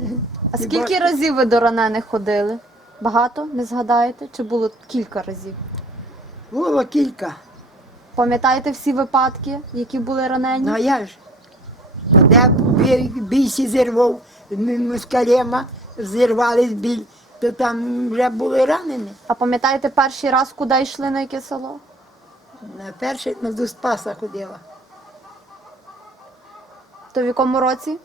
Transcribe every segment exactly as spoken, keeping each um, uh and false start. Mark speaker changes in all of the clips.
Speaker 1: А скільки разів ви до ранених ходили? Багато, не згадаєте? Чи було кілька разів?
Speaker 2: Було кілька.
Speaker 1: Пам'ятаєте всі випадки, які були ранені?
Speaker 2: Ну а я ж. Та де бій, бійці зірвав москалема, зірвали з бій, то там вже були ранені.
Speaker 1: А пам'ятаєте перший раз, куди йшли, на яке село?
Speaker 2: На перший на до Спаса ходила.
Speaker 1: То в якому році?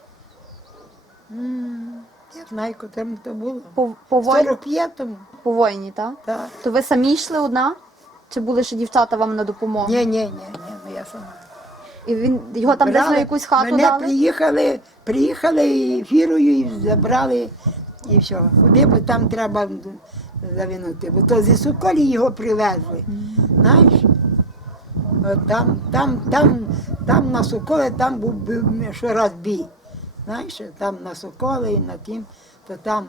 Speaker 2: М, Я знаю, котрому то було.
Speaker 1: По, по,
Speaker 2: В
Speaker 1: вой...
Speaker 2: сорок п'ятому.
Speaker 1: по війні, так?
Speaker 2: Так.
Speaker 1: То ви самі йшли одна? Чи були ще дівчата вам на допомогу?
Speaker 2: Ні, ні, ні, ні, ну я сама.
Speaker 1: І він його там десь
Speaker 2: Брали,
Speaker 1: на якусь хату
Speaker 2: мене
Speaker 1: дали?
Speaker 2: приїхали, приїхали і фірою і забрали, і все. Куди, бо там треба завинути. Бо то зі Соколі його привезли. Знаєш? От там, там, там, там на Соколі, там був, був щораз бій. Знаєш, там на Соколі і на тім, то там.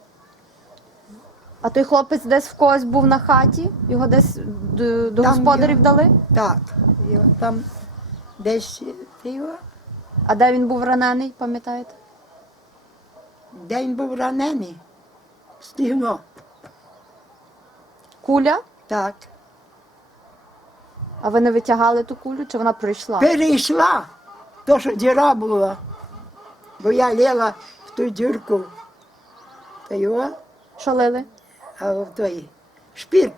Speaker 1: А той хлопець десь в когось був на хаті? Його десь до, до
Speaker 2: Там
Speaker 1: господарів
Speaker 2: є.
Speaker 1: дали?
Speaker 2: Так. Його там десь ти його.
Speaker 1: А де він був ранений, пам'ятаєте?
Speaker 2: Де він був ранений? Стігно.
Speaker 1: Куля?
Speaker 2: Так.
Speaker 1: А ви не витягали ту кулю, чи вона прийшла?
Speaker 2: Перейшла, то, що діра була, бо я лила в ту дірку, та його,
Speaker 1: Що лили?
Speaker 2: а в той шпірт.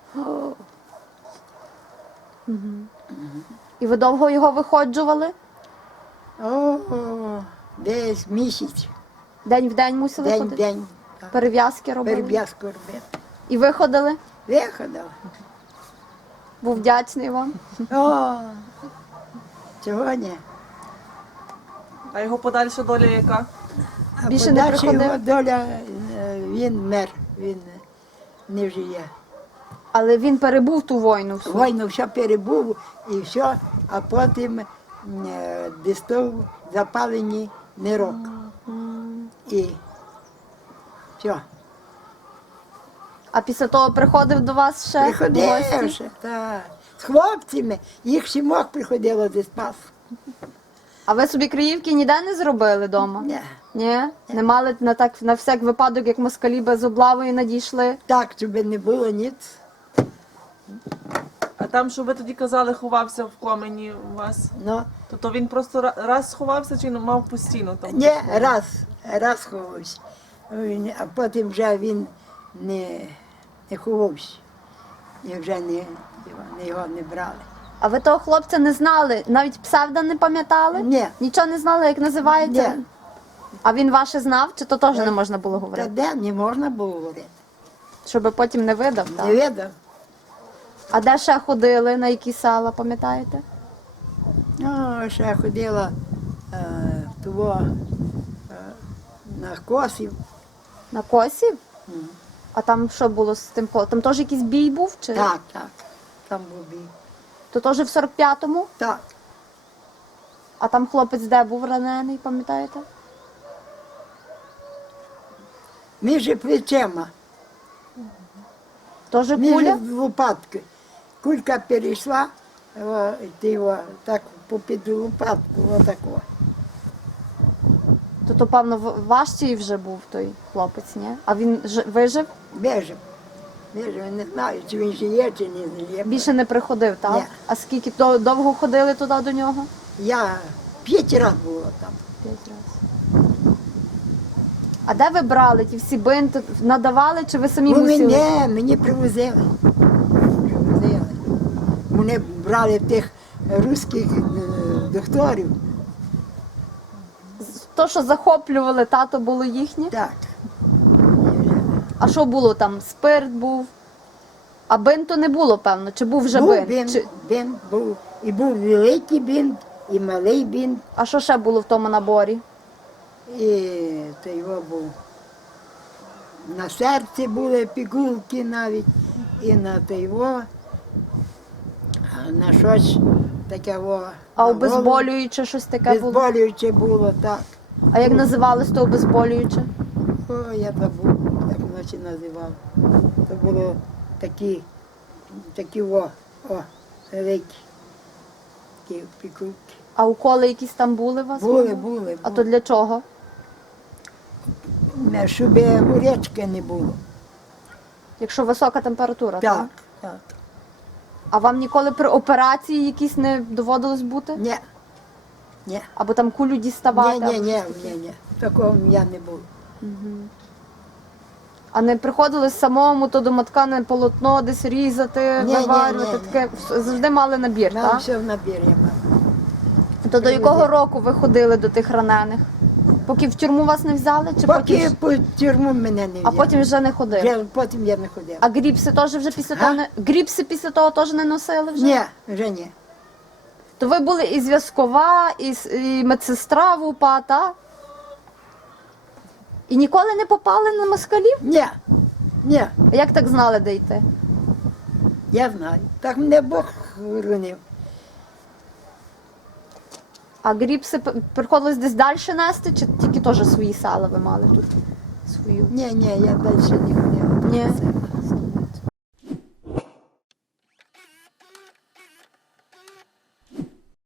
Speaker 1: І ви довго його виходжували?
Speaker 2: О, десь місяць,
Speaker 1: День в день мусили
Speaker 2: день,
Speaker 1: ходити?
Speaker 2: день, так,
Speaker 1: Перев'язки робили?
Speaker 2: перев'язку робити.
Speaker 1: І виходили?
Speaker 2: Виходила.
Speaker 1: Був вдячний вам.
Speaker 2: О, чого ні?
Speaker 3: А його подальша доля яка?
Speaker 2: А
Speaker 1: Більше не
Speaker 2: подальша
Speaker 1: приходив?
Speaker 2: його доля, е, він мер, він не жиє.
Speaker 1: Але він перебув ту війну всю.
Speaker 2: Війну все перебув і все, а потім е, дістав запалені нирок. І все.
Speaker 1: А після того приходив до вас ще в
Speaker 2: Приходив
Speaker 1: гості?
Speaker 2: ще, так. З хлопцями, їх сімох приходило зі Спасу.
Speaker 1: А ви собі Криївки ніде не зробили вдома?
Speaker 2: Ні.
Speaker 1: Ні? Не мали на так на всяк випадок, як москалі без облавою надійшли?
Speaker 2: Так, щоб не було ніц.
Speaker 3: А там, що ви тоді казали, ховався в комені у вас,
Speaker 2: Ну,
Speaker 3: то, то він просто ра- раз сховався чи мав постійно там?
Speaker 2: ні, раз, раз ховався. Він- А потім вже він не, не ховався. І вже не, не його не брали.
Speaker 1: А ви того хлопця не знали? Навіть псевдо не пам'ятали?
Speaker 2: Ні.
Speaker 1: Нічого не знали, як називається?
Speaker 2: Ні.
Speaker 1: А він ваше знав, чи то теж не можна було
Speaker 2: Та
Speaker 1: говорити?
Speaker 2: де не можна було говорити.
Speaker 1: Щоб потім не видав,
Speaker 2: Не
Speaker 1: так?
Speaker 2: видав.
Speaker 1: А де ще ходили, на які села, пам'ятаєте?
Speaker 2: Ну, ще ходила е, того, е, на Косів.
Speaker 1: На Косів?
Speaker 2: Мгм.
Speaker 1: А там що було з тим? хлоп- Там теж якийсь бій був? Чи?
Speaker 2: Так, так. Там був бій.
Speaker 1: То теж в сорок п'ятому?
Speaker 2: Так.
Speaker 1: А там хлопець де був ранений, пам'ятаєте?
Speaker 2: Між плечима,
Speaker 1: Теж
Speaker 2: між
Speaker 1: куля?
Speaker 2: лопатки. Кулька перейшла, о, і ти його так попід лопатку, отако.
Speaker 1: То, то певно, в- важчий вже був той хлопець, ні? А він ж- вижив?
Speaker 2: Біжив. Біжив, не знаю, чи він жиє, чи не жиє.
Speaker 1: Більше не приходив, так?
Speaker 2: Ні.
Speaker 1: А скільки до- довго ходили туди до нього?
Speaker 2: Я п'ять разів була там.
Speaker 1: П'ять разів. А де ви брали ті всі бинти? Надавали чи ви самі
Speaker 2: Ну,
Speaker 1: мусили?
Speaker 2: мене, мені привозили. Привозили. Мене брали тих русських е, докторів.
Speaker 1: То, що захоплювали, тато було їхнє?
Speaker 2: Так.
Speaker 1: А що було там? Спирт був? А бинту не було, певно? Чи був вже
Speaker 2: Був
Speaker 1: бинт?
Speaker 2: бінт,
Speaker 1: Чи...
Speaker 2: бінт був. І був великий бінт, і малий бінт,
Speaker 1: А що ще було в тому наборі?
Speaker 2: і то його був. На серці були пігулки навіть, і на то його, а на щось таке. О,
Speaker 1: А
Speaker 2: на
Speaker 1: обезболююче щось таке
Speaker 2: голову.
Speaker 1: було?
Speaker 2: Обезболююче було, так.
Speaker 1: А як називалось то обезболююче?
Speaker 2: О, я забув, як вночі називав. То було такі, такі о, о, великі, такі пігулки.
Speaker 1: А уколи якісь там були у вас?
Speaker 2: Були, були,
Speaker 1: А то
Speaker 2: були.
Speaker 1: для чого?
Speaker 2: Не, щоб горячки не було.
Speaker 1: Якщо висока температура, так?
Speaker 2: Так, так.
Speaker 1: А вам ніколи при операції якісь не доводилось бути?
Speaker 2: Ні. Ні.
Speaker 1: Або там кулю діставати?
Speaker 2: Ні, ні, ні, ні, ні. Такого я не було.
Speaker 1: А не приходилось самому то домоткане полотно десь різати,
Speaker 2: Ні, ні,
Speaker 1: виварювати?
Speaker 2: ні,
Speaker 1: Таке завжди мали набір,
Speaker 2: Нам
Speaker 1: так?
Speaker 2: все в набір я мав.
Speaker 1: То до якого року ви ходили до тих ранених? Поки в тюрму вас не взяли? Чи
Speaker 2: Поки
Speaker 1: потім...
Speaker 2: по тюрму мене не
Speaker 1: А
Speaker 2: взяли.
Speaker 1: потім вже не ходили?
Speaker 2: Вже потім я не ходила.
Speaker 1: А гріпси теж вже після
Speaker 2: Га?
Speaker 1: того не гріпси після того теж не носили вже?
Speaker 2: Ні, вже ні.
Speaker 1: То ви були і зв'язкова, і, с- і медсестра в УПА, так? І ніколи не попали на москалів?
Speaker 2: Ні. Ні,
Speaker 1: А як так знали, де йти?
Speaker 2: я знаю. Так мене Бог хоронив.
Speaker 1: А гріпси п- приходилось десь далі нести, чи тільки теж свої села ви мали тут? Свою?
Speaker 2: Ні, ні, я далі не ходила.
Speaker 1: Ні.
Speaker 2: Це.